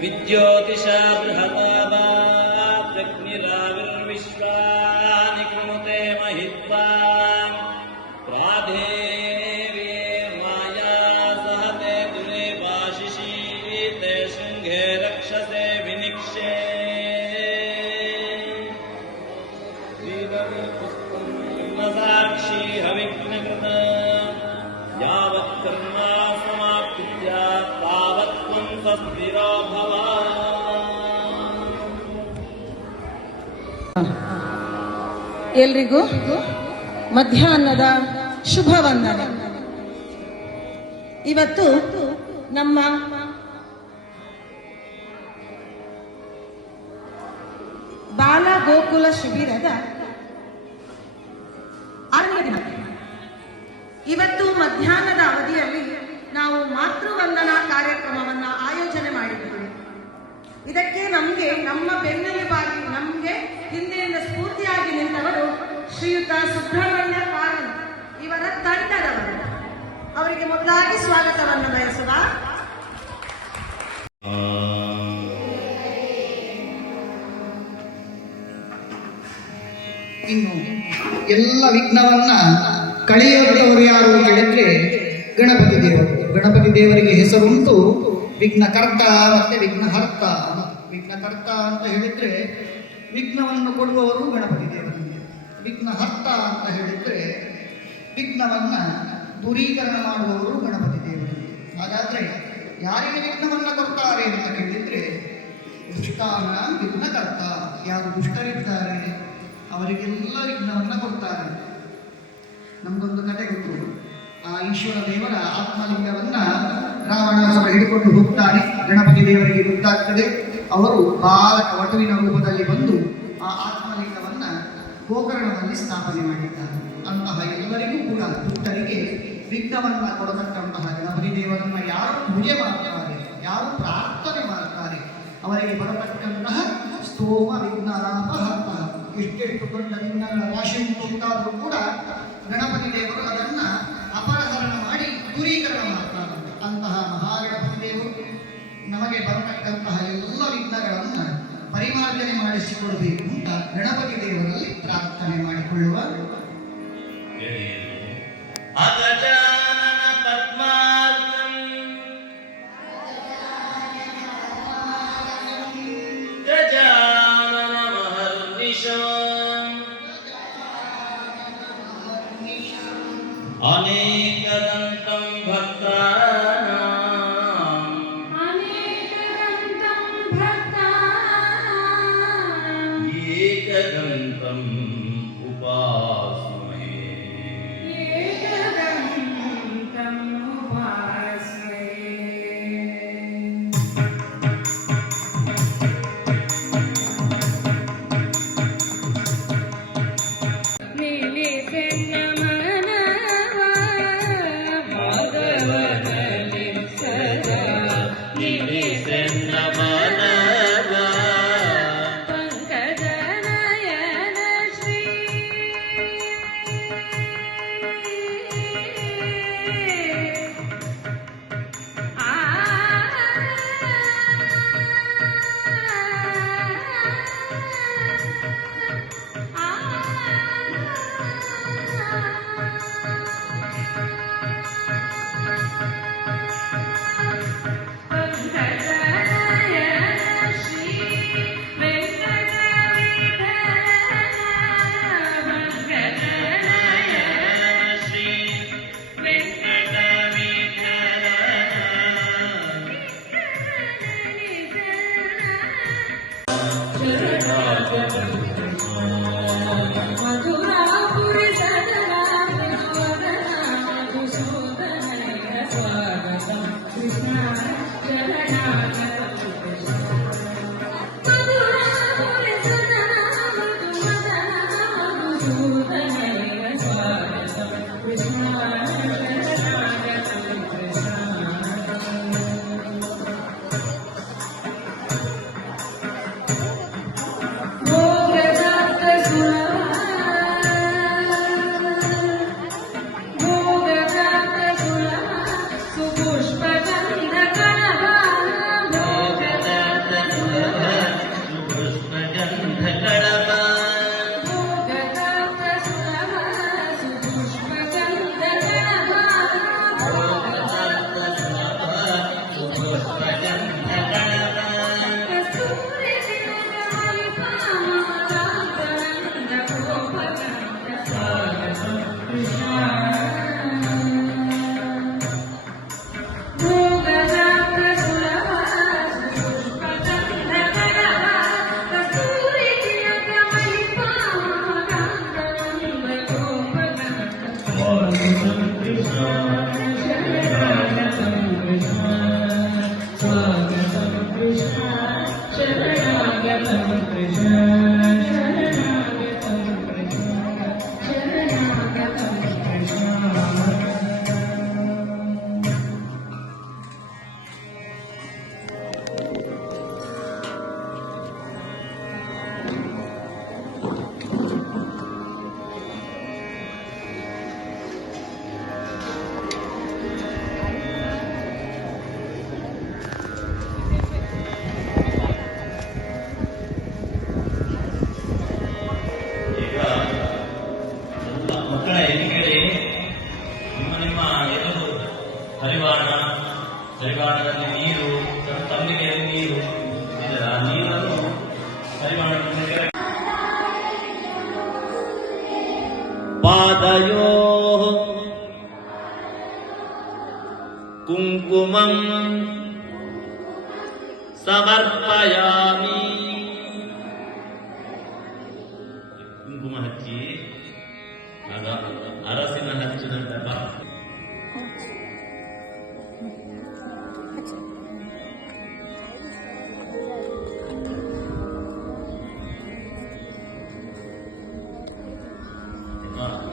विद्योतिषा बृहता प्रज्ञिराविर्विश्वानि कृणुते महित्वा प्राधेवे माया सहते दुरे वाशिषीते शृङ्गे रक्षसे विनिक्षे साक्षी हविघ्नकृत यावत् कर्मा समाप्त्या तावत् त्वं सस्थिरो भव. ಎಲ್ರಿಗೂ ಮಧ್ಯಾಹ್ನದ ಶುಭ ವಂದನೆ. ಇವತ್ತು ನಮ್ಮ ಬಾಲ ಗೋಕುಲ ಶಿಬಿರದ 6ನೇ ದಿನ. ಇವತ್ತು ಮಧ್ಯಾಹ್ನದ ಅವಧಿಯಲ್ಲಿ ನಾವು ಮಾತೃವಂದನಾ ಕಾರ್ಯಕ್ರಮವನ್ನ ಆಯೋಜನೆ ಮಾಡಿದ್ದೇವೆ. ಇದಕ್ಕೆ ನಮ್ಮ ಬೆನ್ನೆಲುಬಾಗಿ ನಮಗೆ ಹಿಂದಿನಿಂದ ಸ್ಫೂರ್ತಿಯಾಗಿ ನಿಂತವರು ಶ್ರೀಯುತ ಸುಬ್ರಹ್ಮಣ್ಯ ಕಾರಂತ್ ಇವರ ತಂಡದವರು. ಅವರಿಗೆ ಮೊದಲಾಗಿ ಸ್ವಾಗತವನ್ನು ಬಯಸುವ. ಇನ್ನು ಎಲ್ಲ ವಿಘ್ನವನ್ನ ಕಳೆಯುವವರು ಯಾರು ಹೇಳಿದ್ರೆ ಗಣಪತಿ ದೇವರು. ಗಣಪತಿ ದೇವರಿಗೆ ಹೆಸರುಂಟು ವಿಘ್ನಕರ್ತ ಮತ್ತೆ ವಿಘ್ನಹರ್ತ. ವಿಘ್ನಕರ್ತ ಅಂತ ಹೇಳಿದ್ರೆ ವಿಘ್ನವನ್ನು ಕೊಡುವವರು ಗಣಪತಿ ದೇವರಿಗೆ. ವಿಘ್ನಹರ್ತ ಅಂತ ಹೇಳಿದ್ರೆ ವಿಘ್ನವನ್ನ ದೂರೀಕರಣ ಮಾಡುವವರು ಗಣಪತಿ ದೇವರಿಗೆ. ಹಾಗಾದ್ರೆ ಯಾರಿಗೆ ವಿಘ್ನವನ್ನ ಕೊಡ್ತಾರೆ ಅಂತ ಕೇಳಿದ್ರೆ ದುಷ್ಟಾನ ವಿಘ್ನಕರ್ತ. ಯಾರು ದುಷ್ಟರಿದ್ದಾರೆ ಅವರಿಗೆಲ್ಲ ವಿಘ್ನವನ್ನ ಕೊಡ್ತಾರೆ. ನಮಗೊಂದು ಕತೆ ಗೊತ್ತು. ಆ ಈಶ್ವರ ದೇವರ ಆತ್ಮಲಿಂಗವನ್ನ ರಾವಣಾಸುರ ಹಿಡಿಕೊಂಡು ಹೋಗ್ತಾನೆ. ಗಣಪತಿ ದೇವರಿಗೆ ಗೊತ್ತಾಗ್ತದೆ. ಅವರು ಬಾಲಕ ವಟುವಿನ ರೂಪದಲ್ಲಿ ಬಂದು ಆ ಆತ್ಮಲಿಂಗವನ್ನ ಗೋಕರ್ಣದಲ್ಲಿ ಸ್ಥಾಪನೆ ಮಾಡಿದ್ದಾರೆ. ಅಂತಹ ಎಲ್ಲರಿಗೂ ಕೂಡ ದುಷ್ಟರಿಗೆ ವಿಘ್ನವನ್ನ ಕೊಡತಕ್ಕಂತಹ ಗಣಪತಿ ದೇವರನ್ನ ಯಾರು ಪೂಜೆ ಮಾಡ್ತಾರೆ, ಯಾರು ಪ್ರಾರ್ಥನೆ ಮಾಡ್ತಾರೆ, ಅವರಿಗೆ ಬರತಕ್ಕಂತಹ ಸ್ತೋಮ ವಿಘ್ನಾಪಹರ್ತ. ಎಷ್ಟೆಷ್ಟು ದೊಡ್ಡ ವಿಘ್ನಗಳ ರಾಶಿ ಉಂಟಾದರೂ ಕೂಡ ಗಣಪತಿ ದೇವರು ಅದನ್ನ ಅಪಹರಣ ಮಾಡಿ ದೂರೀಕರಣ ಮಾಡ್ತಾರೆ. ಅಂತಹ ಮಹಾಗಣಪತಿ ದೇವರು ನಮಗೆ ಬರತಕ್ಕಂತಹ ಎಲ್ಲ ವಿಘ್ನಗಳನ್ನು ಪರಿಮಾರ್ಜನೆ ಮಾಡಿಸಿಕೊಡಬೇಕು ಅಂತ ಗಣಪತಿ ದೇವರಲ್ಲಿ ಪ್ರಾರ್ಥನೆ ಮಾಡಿಕೊಳ್ಳುವ. अनेकदन्तं भक्तानां एकदन्तम् उपास्महे. पुष्पचंद्र ಹರಿವಾಣದಲ್ಲಿ ನೀರು, ತಂಬಿಗೆಯಲ್ಲಿ ನೀರು ಇದೆ. ಆ ನೀರನ್ನು ಹರಿವಾಣದಲ್ಲಿ ಪಾದಯೋಃ ಕುಂಕುಮಂ ಸಮರ್ಪಯಾಮಿ. ಕುಂಕುಮ ಹಚ್ಚಿ ಆಗ ಅರಸಿನ ಹಚ್ಚಿದಂತೆ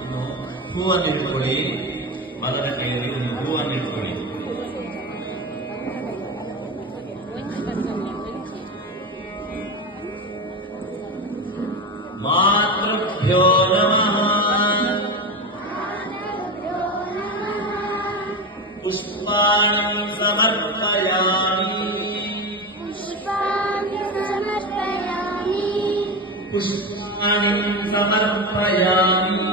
ಇನ್ನು ಹೂವನ್ನು ಇಟ್ಕೊಳ್ಳಿ. ಮಗನ ಕೈಯಲ್ಲಿ ಒಂದು ಹೂವನ್ನು ಇಟ್ಕೊಳ್ಳಿ. ಮಾತೃಭ್ಯೋ ನಮಃ. ಪುಷ್ಪಾಣಿ ಸಮರ್ಪಯಾಮಿ. ಪುಷ್ಪಾಣಿ ಸಮರ್ಪಯಾಮಿ.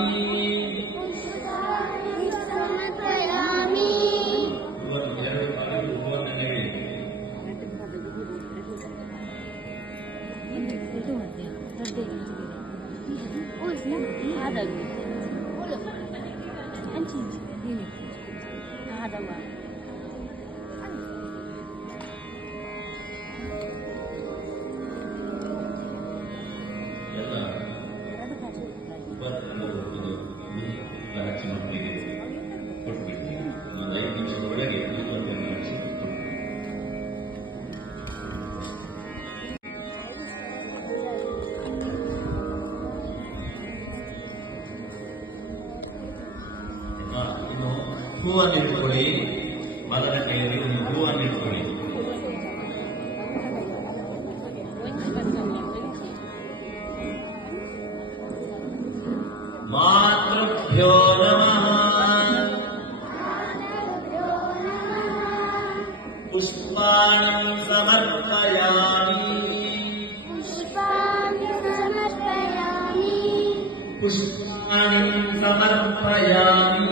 ಇನ್ನು ಹೂವನ್ನು ಇಟ್ಕೊಳ್ಳಿ. ಮಗನ ಕೈಯಲ್ಲಿ ಒಂದು ಹೂವನ್ನು ಇಟ್ಕೊಳ್ಳಿ. ಮಾತೃಭ್ಯೋ ನಮಃ. ಪುಷ್ಪಾಣಿ ಸಮರ್ಪಯಾಮಿ. ಪುಷ್ಪಾಣಿ ಸಮರ್ಪಯಾಮಿ.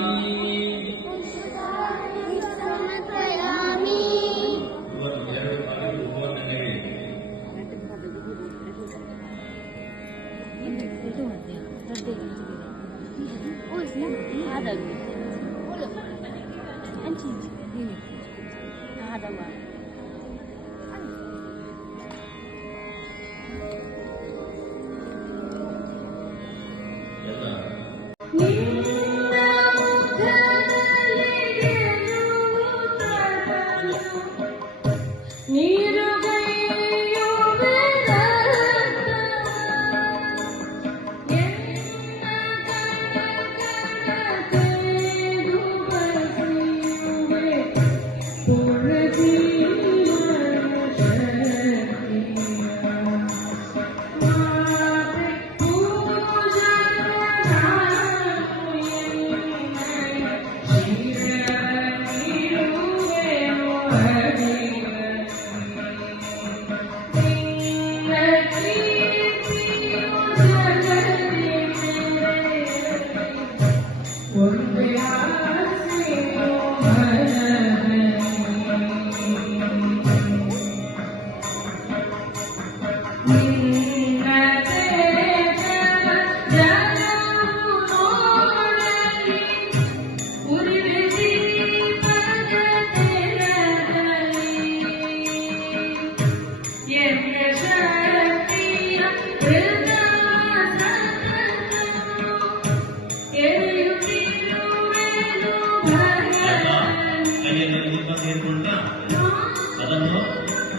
ಅದನ್ನು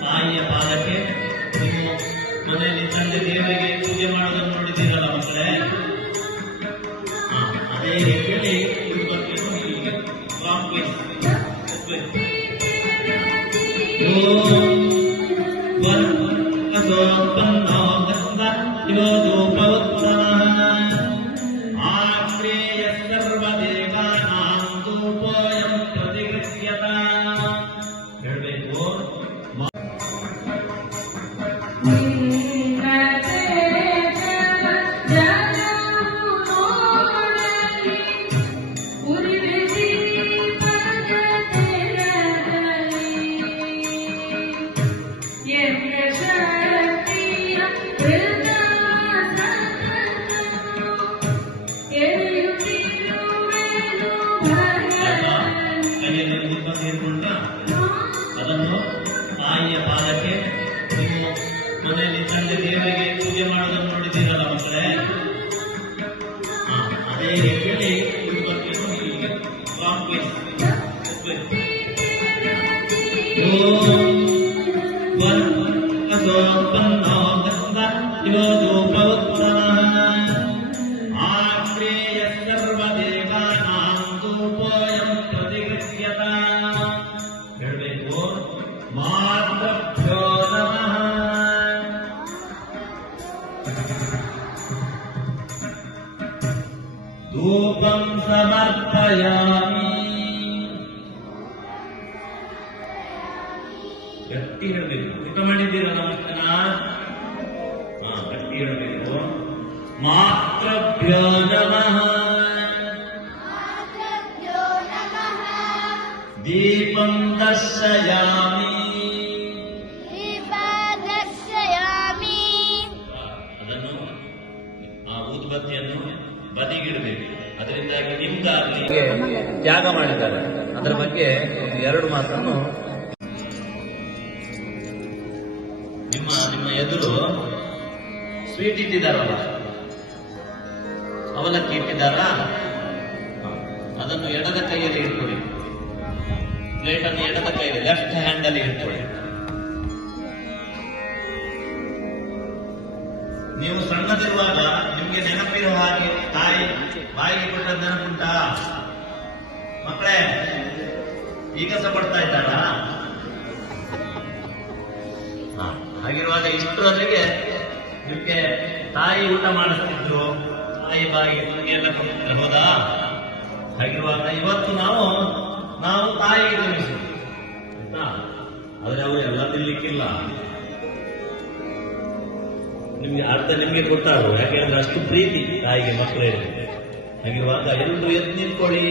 ತಾಯಿಯ ಪಾದಕ್ಕೆ ನೀವು ಮನೆಯಲ್ಲಿ ತಂದೆ ದೇವರಿಗೆ ಪೂಜೆ ಮಾಡೋದನ್ನು ನೋಡಿದ್ದೀರಲ್ಲ ಮಕ್ಕಳೇ, ಅದೇ ರೀತಿಯಲ್ಲಿ ದೀಪ ಸೇರಿಕೊಂಡ ಅದನ್ನು ತಾಯಿಯ ಪಾದಕ್ಕೆ ನೀವು ಮನೆಯಲ್ಲಿ ತಂದೆ ದೇವರಿಗೆ ಪೂಜೆ ಮಾಡೋದನ್ನು ನೋಡಿದ್ದೀರಲ್ಲ ಮಕ್ಕಳೇ. ಅದೇ ರೀತಿಯಲ್ಲಿ ಉತ್ಪತ್ತಿಯನ್ನು ಹೀಗೆ ವಾಪಸ್ ಆಶ್ರೇಯ ಸರ್ವದೇವಾನಾಂ ಧೂಪೋಯಂ ಪ್ರತಿಗೃಹ್ಯತ. ಹೇಳಬೇಕು ಮಾತೃಭ್ಯೋ ನಮಃ. ಧೂಪಂ ಸಮರ್ಪಯಾಮಿ. ಗಟ್ಟಿ ಹೇಳಬೇಕು. ಊಟ ಮಾಡಿದ್ದೀರಲ್ಲ ಮಕ್ಕಳ? ಗಟ್ಟಿ ಹೇಳಬೇಕು. ಮಾತೃಭ್ಯೋ ನಮಃ. ದೀಪಂ ದರ್ಶಯಾಮಿ. ಅದನ್ನು ಆ ಊದುಬತ್ತಿಯನ್ನು ಬದಿಗಿಡಬೇಕು. ಅದರಿಂದಾಗಿ ನಿಮ್ಗಾಗಲಿ ತ್ಯಾಗ ಮಾಡಿದ್ದಾರೆ. ಅದರ ಬಗ್ಗೆ ಒಂದು 2 ಮಾತನ್ನು ನಿಮ್ಮ ಎದುರು ಸ್ವೀಟ್ ಇಟ್ಟಿದ್ದಾರಲ್ಲ, ಅವಲಕ್ಕಿ ಇಟ್ಟಿದ್ದಾರ, ಅದನ್ನು ಎಡದ ಕೈಯಲ್ಲಿ ಇಟ್ಕೊಳ್ಳಿ. ಪ್ಲೇಟ್ ಅನ್ನು ಎಡದ ಕೈಯಲ್ಲಿ ಲೆಫ್ಟ್ ಹ್ಯಾಂಡ್ ಅಲ್ಲಿ ಇಟ್ಕೊಳ್ಳಿ. ನೀವು ಸಣ್ಣದಿರುವಾಗ ನಿಮ್ಗೆ ನೆನಪಿರುವ ಹಾಗೆ ತಾಯಿ ಬಾಯಿಗೆ ಕೊಟ್ಟದ ನೆನಪುಂಟಾ ಮಕ್ಕಳೇ? ಈಗ ಸಹ ಕೊಡ್ತಾ ಇದ್ದಾಳ? ಹಾಗಿರುವಾಗ ಇಷ್ಟರವರೆಗೆ ನಿಮ್ಗೆ ತಾಯಿ ಊಟ ಮಾಡಿಸ್ತಿದ್ರು, ತಾಯಿ ಬಾಯಿಗೆ ನಿಮಗೆಲ್ಲ ಕೊಡ್ತಿದ್ರು, ಹೌದಾ? ಹಾಗಿರುವಾಗ ಇವತ್ತು ನಾವು ತಾಯಿಗೆ ತಿನ್ನಿಸ್ತೀವಿ, ಆಯ್ತಾ? ಆದ್ರೆ ಅವರು ಎಲ್ಲ ತಿನ್ಲಿಕ್ಕಿಲ್ಲ. ನಿಮ್ಗೆ ಅರ್ಥ ನಿಮ್ಗೆ ಗೊತ್ತಾದ್ರು, ಯಾಕೆಂದ್ರೆ ಅಷ್ಟು ಪ್ರೀತಿ ತಾಯಿಗೆ ಮಕ್ಕಳೇ. ಹಾಗಿರುವಾಗ ಎಲ್ಲರೂ ಎದ್ದು ನಿಂತ್ಕೊಳ್ಳಿ.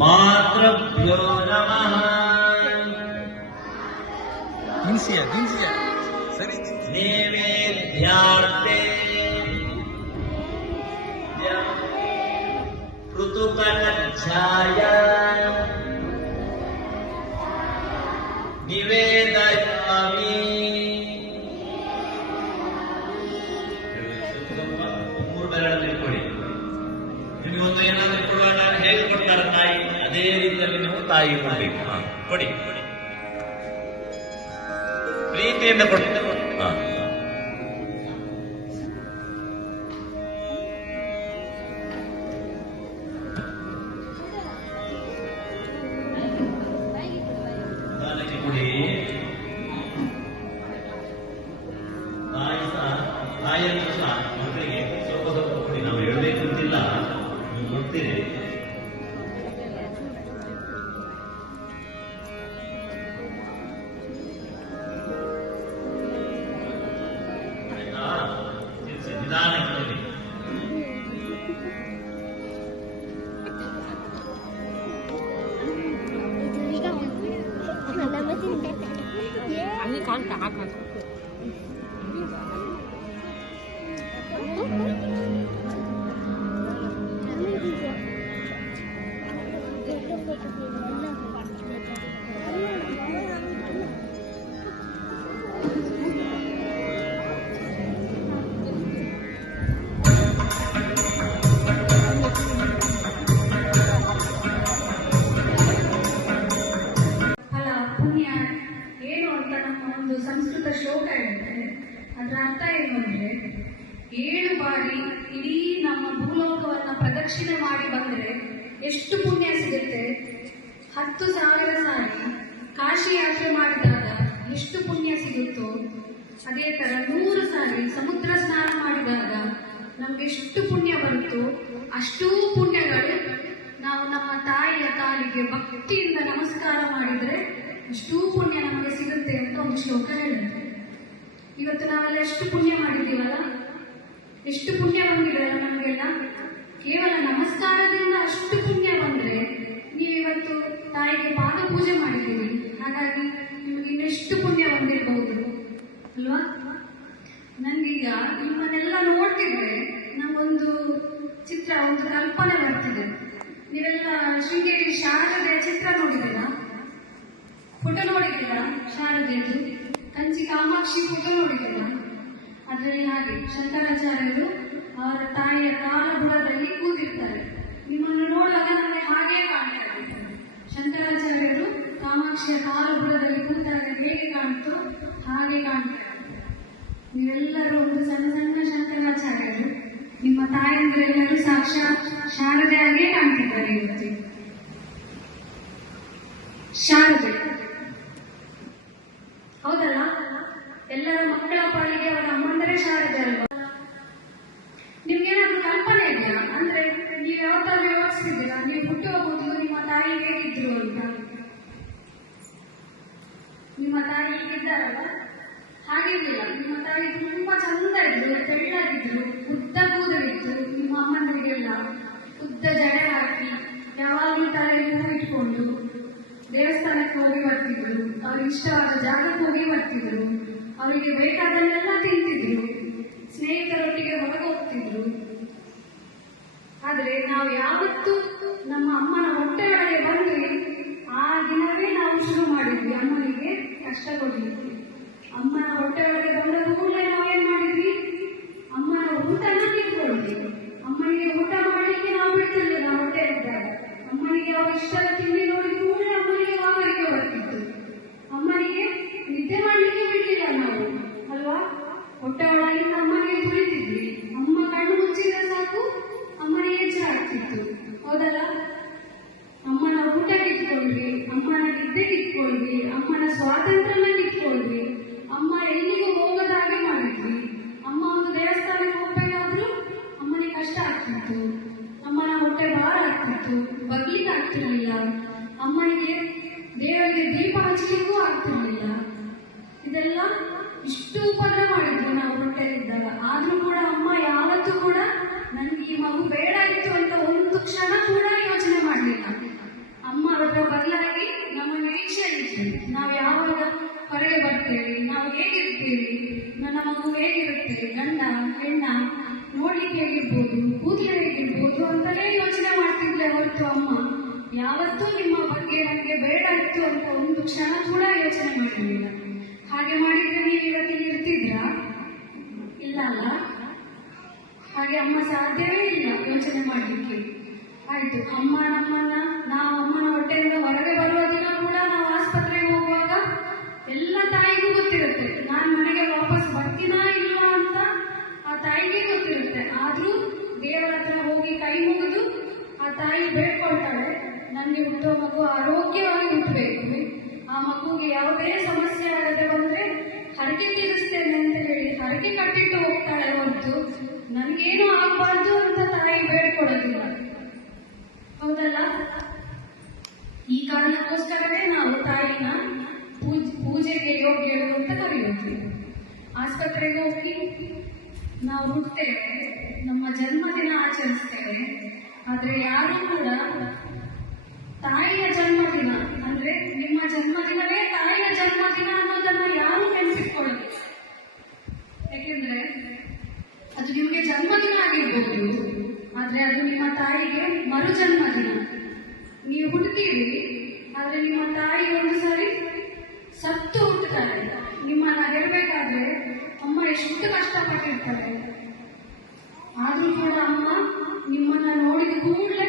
ಮಾತೃಭ್ಯೋ ನಮಃ. ನೈವೇದ್ಯಾರ್ತೆ ಋತುಪನಚ್ಛಾಯ ನಿವೇದಯಾಮಿ. ಮೂರು ಬೆರಳಲ್ಲಿ ಇಟ್ಕೊಳ್ಳಿ. ನಿಮಗೊಂದು ಏನಾದ್ರೂ ಕೊಡುವಾಗ ಹೇಗೆ ಕೊಡ್ತಾರೆ ತಾಯಿ, ಅದೇ ರೀತಿಯಲ್ಲಿ ನೀವು ತಾಯಿ ಕೊಡ್ಬೇಕು. ಕೊಡಿ, ಪ್ರೀತಿಯಿಂದ ಕೊಡ್ತಾರೆ. ಕೊಡಿ. ತಾಯಿಯನ್ನು ಸಹ ಮಕ್ಕಳಿಗೆ ಸ್ವಲ್ಪ ಸ್ವಲ್ಪ ಕೊಡಿ. ನಾವು ಹೇಳಬೇಕು ಅಂತಿಲ್ಲ, ನೀವು ಕೊಡ್ತೀರಿ. ನಿಧಾನಕ್ಕೆ ಅಲ್ಲಿ ಕಾಣ್ತಾ ಹಾಕೋದು. ಸಂಸ್ಕೃತ ಶ್ಲೋಕ ಹೇಳುತ್ತೆ. ಅದರ ಅರ್ಥ ಏನು ಅಂದ್ರೆ, 7 ಬಾರಿ ಇಡೀ ನಮ್ಮ ಭೂಲೋಕವನ್ನ ಪ್ರದಕ್ಷಿಣೆ ಮಾಡಿ ಬಂದರೆ ಎಷ್ಟು ಪುಣ್ಯ ಸಿಗುತ್ತೆ. 10,000 ಸಾರಿ ಕಾಶಿ ಯಾತ್ರೆ ಮಾಡಿದಾಗ ಎಷ್ಟು ಪುಣ್ಯ ಸಿಗುತ್ತೋ, ಅದೇ ತರ 100 ಸಾರಿ ಸಮುದ್ರ ಸ್ನಾನ ಮಾಡಿದಾಗ ನಮ್ಗೆ ಎಷ್ಟು ಪುಣ್ಯ ಬರುತ್ತೋ, ಅಷ್ಟೂ ಪುಣ್ಯಗಳು ನಾವು ನಮ್ಮ ತಾಯಿಯ ಕಾಲಿಗೆ ಭಕ್ತಿಯಿಂದ ನಮಸ್ಕಾರ ಮಾಡಿದ್ರೆ ಅಷ್ಟೂ ಪುಣ್ಯ ನಮಗೆ ಸಿಗುತ್ತೆ ಅಂತ ಒಂದು ಶ್ಲೋಕ ಹೇಳುತ್ತೆ. ಇವತ್ತು ನಾವೆಲ್ಲ ಎಷ್ಟು ಪುಣ್ಯ ಮಾಡಿದ್ದೀವಲ್ಲ, ಎಷ್ಟು ಪುಣ್ಯ ಬಂದಿದೆಯಲ್ಲ ನಮಗೆಲ್ಲ. ಕೇವಲ ನಮಸ್ಕಾರದಿಂದ ಅಷ್ಟು ಪುಣ್ಯ ಬಂದ್ರೆ ನೀವಿವತ್ತು ತಾಯಿಗೆ ಪಾದ ಪೂಜೆ ಮಾಡಿದ್ದೀರಿ, ಹಾಗಾಗಿ ನಿಮಗೆ ಇನ್ನೆಷ್ಟು ಪುಣ್ಯ ಬಂದಿರಬಹುದು ಅಲ್ವಾ? ನನ್ಗೀಗ ನಿಮ್ಮನ್ನೆಲ್ಲ ನೋಡ್ತಿದ್ರೆ ನಂಗೊಂದು ಒಂದು ಕಲ್ಪನೆ ಬರ್ತಿದೆ. ನೀವೆಲ್ಲ ಶೃಂಗೇರಿ ಶಾರದೆಯ ಚಿತ್ರ ನೋಡಿದ್ದೀರಾ? ಫೋಟೋ ನೋಡಿದ್ದೀರಾ? ಶಾರದೆಯದು ಕಂಚಿ ಕಾಮಾಕ್ಷಿ ಫೋಟೋ ನೋಡಿದ್ದೀರಾ? ಅದರಲ್ಲಿ ಹಾಗೆ ಶಂಕರಾಚಾರ್ಯರು ಅವರ ತಾಯಿಯ ಕಾಲಬುಡದಲ್ಲಿ ಕೂತಿರ್ತಾರೆ. ನಿಮ್ಮನ್ನು ನೋಡುವಾಗ ನನಗೆ ಹಾಗೆ ಕಾಣ್ತಾ ಇದೆ. ಶಂಕರಾಚಾರ್ಯರು ಕಾಮಾಕ್ಷಿಯ ಕಾಲಬುಡದಲ್ಲಿ ಕೂತಾಗ ಹೇಗೆ ಕಾಣ್ತು ಹಾಗೆ ಕಾಣ್ತಾ ಇದೆ. ನೀವೆಲ್ಲರೂ ಒಂದು ಸಣ್ಣ ಸಣ್ಣ ಶಂಕರಾಚಾರ್ಯರು. ನಿಮ್ಮ ತಾಯಂದಿರೆಲ್ಲರೂ ಸಾಕ್ಷಾತ್ ಶಾರದೆಯಾಗೇ ಕಾಣ್ತಿದ್ದಾರೆ ಇವತ್ತು. ಶಾರದೆ ಹೌದಲ್ಲ? ಎಲ್ಲರ ಮಕ್ಕಳ ಪಾಲಿಗೆ ಅವರ ಅಮ್ಮಂದರೆ ಶಾರದೆ ಅಲ್ವಾ? ನಿಮ್ಗೇನಾದ್ರೂ ಕಲ್ಪನೆ ಇದೆಯಾ? ಅಂದ್ರೆ ನೀವು ಯಾವತ್ತಾದ್ರೂ ಯೋಚಿಸಿದ್ದೀರಾ ನೀವು ಹುಟ್ಟುವ ಮೊದಲು ನಿಮ್ಮ ತಾಯಿ ಹೇಗಿದ್ರು ಅಂತ? ನಿಮ್ಮ ತಾಯಿ ಹೀಗಿದ್ದಾರಲ್ಲ, ಹಾಗಿರ್ಲಿಲ್ಲ. ನಿಮ್ಮ ತಾಯಿ ತುಂಬಾ ಚಂದ ಇದ್ರು, ತೆಳ್ಳಗಿದ್ರು, ಉದ್ದ ಕೂದಲಿತ್ತು. ನಿಮ್ಮ ಅಮ್ಮಂದಿರಿಗೆಲ್ಲ ಉದ್ದ ಜಡೆ ಹಾಕಿ ಯಾವಾಗಲೂ ತಲೆಗೆ ಹೂ ಇಟ್ಕೊಂಡು ದೇವಸ್ಥಾನಕ್ಕೆ ಹೋಗಿ ಬರ್ತಿದ್ರು. ಅವ್ರಿಗೆ ಇಷ್ಟವಾದ ಜಾಗಕ್ಕೆ ಹೋಗಿ ಬರ್ತಿದ್ರು. ಅವರಿಗೆ ಬೇಕಾದನ್ನೆಲ್ಲ ತಿಂತಿದ್ರು. ಸ್ನೇಹಿತರೊಟ್ಟಿಗೆ ಹೊರಗೆ ಹೋಗ್ತಿದ್ರು. ಆದ್ರೆ ನಾವು ಯಾವತ್ತೂ ನಮ್ಮ ಅಮ್ಮನ ಹೊಟ್ಟೆಯೊಳಗೆ ಬಂದ್ರೆ ಆ ದಿನವೇ ನಾವು ಶುರು ಮಾಡಿದ್ವಿ ಅಮ್ಮನಿಗೆ ಕಷ್ಟ ಕೊಡ್ಲಿಕ್ಕೆ. ಅಮ್ಮನ ಹೊಟ್ಟೆಯೊಳಗೆ ಬಂದ ಕೂಡಲೇ ನಾವೇನ್ ಮಾಡಿದ್ವಿ? ಅಮ್ಮನ ಊಟನ ತಿಳ್ಕೊಳ್ತೀವಿ. ಅಮ್ಮನಿಗೆ ಊಟ ಮಾಡ್ಲಿಕ್ಕೆ ನಾವು ಬಿಡ್ತಿರ್ಲಿಲ್ಲ. ಹೊಟ್ಟೆ ಇದ್ದಾಗ ಅಮ್ಮನಿಗೆ ಅವ್ರ ಇಷ್ಟದ ತಿಂಡಿ ನೋಡಿ ಕೂಡಲೇ ಅಮ್ಮನಿಗೆ ವಾಗರಿಕೆ ಬರ್ತಿತ್ತು. ಅಮ್ಮನಿಗೆ ನಿದ್ದೆ ಮಾಡ್ಲಿಕ್ಕೆ ಬಿಡ್ಲಿಲ್ಲ ನಾವು ಅಲ್ವಾ? ಹೊಟ್ಟೆ ಒಳಗಿಂದ ಅಮ್ಮನಿಗೆ ತುಳಿತಿದ್ವಿ. ಅಮ್ಮ ಕಣ್ಣು ಮುಚ್ಚಿದ್ರೆ ಸಾಕು ಅಮ್ಮನಿಗೆ ಎಚ್ಚರ ಆಗ್ತಿತ್ತು. ಹೌದಲ್ಲ? ಅಮ್ಮನ ಊಟ ಕಿತ್ಕೊಳ್ವಿ, ಅಮ್ಮನ ನಿದ್ದೆ ಕಿತ್ಕೊಳ್ವಿ, ಅಮ್ಮನ ಸ್ವಾತಂತ್ರ್ಯನ ಕಿತ್ಕೊಳ್ವಿ. ಅಮ್ಮ ಎಲ್ಲಿಗೂ ಹೋಗದ ಹಾಗೆ ಮಾಡಿದ್ವಿ. ಅಮ್ಮ ಒಂದು ದೇವಸ್ಥಾನಕ್ಕೆ ಹೋಗ್ಬೇಕಾದ್ರೂ ಅಮ್ಮನಿಗೆ ಕಷ್ಟ ಆಗ್ತಿತ್ತು. ಅಮ್ಮನ ಹೊಟ್ಟೆ ಭಾರ ಆಗ್ತಿತ್ತು, ಬಗ್ಲಿಕ್ಕೆ ಆಗ್ತಿರ್ಲಿಲ್ಲ. ಅಮ್ಮನಿಗೆ ದೇವರಿಗೆ ದೀಪ ಹಚ್ಚಲಿಕ್ಕೂ ಆಗ್ತಿರ್ಲಿಲ್ಲ. ಇದೆಲ್ಲ ಇಷ್ಟು ಉಪದ್ರ ಮಾಡಿದ್ರು ನಾವು ಹೊಟ್ಟೆಯಲ್ಲಿದ್ದಾಗ. ಆದ್ರೂ ಕೂಡ ಅಮ್ಮ ಯಾವತ್ತೂ ಕೂಡ ನನ್ಗೆ ಈ ಮಗು ಬೇಡ ಇತ್ತು ಅಂತ ಒಂದು ಕ್ಷಣ ಕೂಡ ಯೋಚನೆ ಮಾಡಲಿಲ್ಲ. ಅಮ್ಮ ಅದರ ಬದಲಾಗಿ ನಮ್ಮ ನಿರೀಕ್ಷೆಯಲ್ಲಿತ್ತು. ನಾವು ಯಾವಾಗ ಹೊರಗೆ ಬರ್ತೇವೆ, ನಾವು ಹೇಗಿರ್ತೀವಿ, ನನ್ನ ಮಗು ಹೇಗಿರುತ್ತೆ, ಗಂಡ ಹೆಣ್ಣ ನೋಡ್ಲಿಕ್ಕೆ ಹೇಗಿರ್ಬೋದು, ಕೂದಲು ಹೇಗಿರ್ಬೋದು ಅಂತಲೇ ಯೋಚನೆ ಮಾಡ್ತಿದ್ಲೆ ಹೊರತು ಅಮ್ಮ ಯಾವತ್ತೂ ನಿಮ್ಮ ಬಗ್ಗೆ ನನಗೆ ಬೇಡ ಇತ್ತು ಅಂತ ಒಂದು ಕ್ಷಣ ಕೂಡ ಯೋಚನೆ ಮಾಡಿರಲಿಲ್ಲ. ಹಾಗೆ ಮಾಡಿದ್ರೆ ನೀವು ಇವತ್ತಿಗೆ ಇರ್ತಿದ್ರಾ? ಇಲ್ಲ ಅಲ್ಲ? ಹಾಗೆ ಅಮ್ಮ ಸಾಧ್ಯವೇ ಇಲ್ಲ ಯೋಚನೆ ಮಾಡಲಿಕ್ಕೆ. ಆಯ್ತು, ಅಮ್ಮ ನಮ್ಮನ್ನ ನಾವು ಅಮ್ಮನ ಹೊಟ್ಟೆಯಿಂದ ಹೊರಗೆ ಬರುವ ದಿನ ಕೂಡ ನಾವು ಆಸ್ಪತ್ರೆಗೆ ಹೋಗುವಾಗ ಎಲ್ಲ ತಾಯಿಗೂ ಗೊತ್ತಿರುತ್ತೆ ನಾನು ಮನೆಗೆ ವಾಪಸ್ ಬರ್ತೀನಾ ಇಲ್ಲ ಅಂತ. ಆ ತಾಯಿಗೆ ಗೊತ್ತಿರುತ್ತೆ. ಆದ್ರೂ ದೇವರ ಹತ್ರ ಹೋಗಿ ಕೈ ಮುಗಿದು ಆ ತಾಯಿ ಬೇಡ್ಕೊಳ್ತಾಳೆ, ನನಗೆ ಹುಟ್ಟುವ ಮಗು ಆರೋಗ್ಯವಾಗಿ ಹುಟ್ಟಬೇಕು, ಆ ಮಗುಗೆ ಯಾವುದೇ ಸಮಸ್ಯೆ ಆಗದೆ ಬಂದ್ರೆ ಹರಕೆ ತೀರಿಸ್ತೇನೆ ಅಂತ ಹೇಳಿ ಹರಕೆ ಕಟ್ಟಿಟ್ಟು ಹೋಗ್ತಾಳೆ ಹೊರತು ನನ್ಗೇನು ಆಗಬಾರ್ದು ಅಂತ ತಾಯಿ ಬೇಡ್ಕೊಳ್ಳೋದಿಲ್ಲ. ಹೌದಲ್ಲ? ಈ ಕಾರಣಕ್ಕೋಸ್ಕರವೇ ನಾವು ತಾಯಿನ ಪೂಜೆಗೆ ಯೋಗ್ಯರು ಅಂತ ಕರೆಯುತ್ತೀವಿ. ಆಸ್ಪತ್ರೆಗೆ ಹೋಗಿ ನಾವು ಹುಟ್ಟುತ್ತೇವೆ, ನಮ್ಮ ಜನ್ಮದಿನ ಆಚರಿಸ್ತೇವೆ. ಆದ್ರೆ ಯಾರೂ ಕೂಡ ತಾಯಿಯ ಜನ್ಮದಿನ ಅಂದ್ರೆ ನಿಮ್ಮ ಜನ್ಮದಿನವೇ ತಾಯಿಯ ಜನ್ಮದಿನ ಅನ್ನೋದನ್ನ ಯಾರು ನೆನಪಿಟ್ಕೊಳ್ಳೋದು. ಯಾಕೆಂದ್ರೆ ಅದು ನಿಮಗೆ ಜನ್ಮದಿನ ಆಗಿರ್ಬೋದು, ಆದ್ರೆ ಅದು ನಿಮ್ಮ ತಾಯಿಗೆ ಮರು ಜನ್ಮದಿನ. ನೀವು ಹುಟ್ಟುತ್ತೀರಿ, ಆದ್ರೆ ನಿಮ್ಮ ತಾಯಿ ಒಂದು ಸಾರಿ ಸತ್ತು ಹುಟ್ಟುತ್ತಾರೆ. ನಿಮ್ಮನ್ನ ಹೆರಬೇಕಾದ್ರೆ ಅಮ್ಮ ಎಷ್ಟು ಕಷ್ಟಪಟ್ಟಿರ್ತಾರೆ. ಆದ್ರೂ ಕೂಡ ಅಮ್ಮ ನಿಮ್ಮನ್ನ ನೋಡಿದ ಕೂಡಲೇ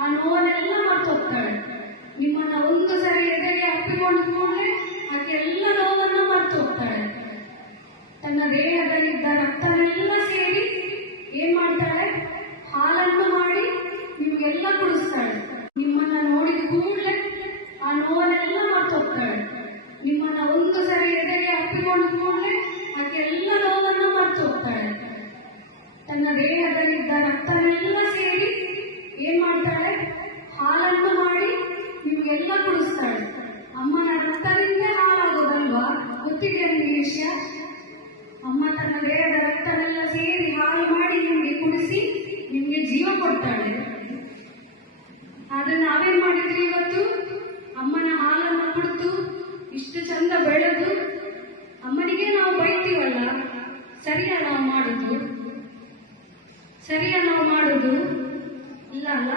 ಆ ನೋವನ್ನೆಲ್ಲ ಮರ್ತು ಹೋಗ್ತಾಳೆ. ನಿಮ್ಮನ್ನ ಒಂದು ಸರಿ ಎದೆಗೆ ಅಪ್ಪಿಕೊಂಡು ಕೂಡಲೇ ಆಕೆ ಎಲ್ಲ ನೋವನ್ನ ಮರ್ತು ಹೋಗ್ತಾಳೆ. ತನ್ನ ದೇಹದಲ್ಲಿದ್ದ ರಕ್ತನೆಲ್ಲ ಸೇರಿ ಏನ್ ಮಾಡ್ತಾಳೆ? ಹಾಲನ್ನು ಮಾಡಿ ನಿಮಗೆಲ್ಲ ಕುಡಿಸ್ತಾಳೆ. ನಿಮ್ಮನ್ನ ನೋಡಿದ ಕೂಡಲೇ ಆ ನೋವನ್ನೆಲ್ಲ ಮರ್ತು ಹೋಗ್ತಾಳೆ. ನಿಮ್ಮನ್ನ ಒಂದು ಸರಿ ಎದೆಗೆ ಅಪ್ಪಿಕೊಂಡು ಕೂಡಲೇ ಆಕೆ ಎಲ್ಲ ನೋವನ್ನ ಮರ್ತು ಹೋಗ್ತಾಳೆ. ತನ್ನ ದೇಹದಲ್ಲಿದ್ದ ರಕ್ತನೆಲ್ಲ ಸೇರಿ ಏನ್ ಮಾಡ್ತಾಳೆ? ಹಾಲನ್ನು ಮಾಡಿ ನಿಮಗೆಲ್ಲ ಕುಡಿಸ್ತಾಳೆ. ಅಮ್ಮನ ರಕ್ತದಿಂದ ಹಾಲಾಗೋದಲ್ವಾ? ಗೊತ್ತಿದೆಯಾ ನಿಮಗೆ ವಿಷಯ? ಅಮ್ಮ ತನ್ನ ದೇಹದ ರಕ್ತನೆಲ್ಲ ಸೇರಿ ಹಾಲು ಮಾಡಿ ನಿಮಗೆ ಕುಡಿಸಿ ನಿಮ್ಗೆ ಜೀವ ಕೊಡ್ತಾಳೆ. ಆದ್ರೆ ನಾವೇನ್ ಮಾಡಿದ್ವಿ ಇವತ್ತು? ಅಮ್ಮನ ಹಾಲನ್ನು ಕುಡಿದು ಇಷ್ಟು ಚಂದ ಬೆಳೆದು ಅಮ್ಮನಿಗೆ ನಾವು ಬೈತೀವಲ್ಲ, ಸರಿಯಾ ನಾವು ಮಾಡುದು? ಇಲ್ಲ ಅಲ್ಲ?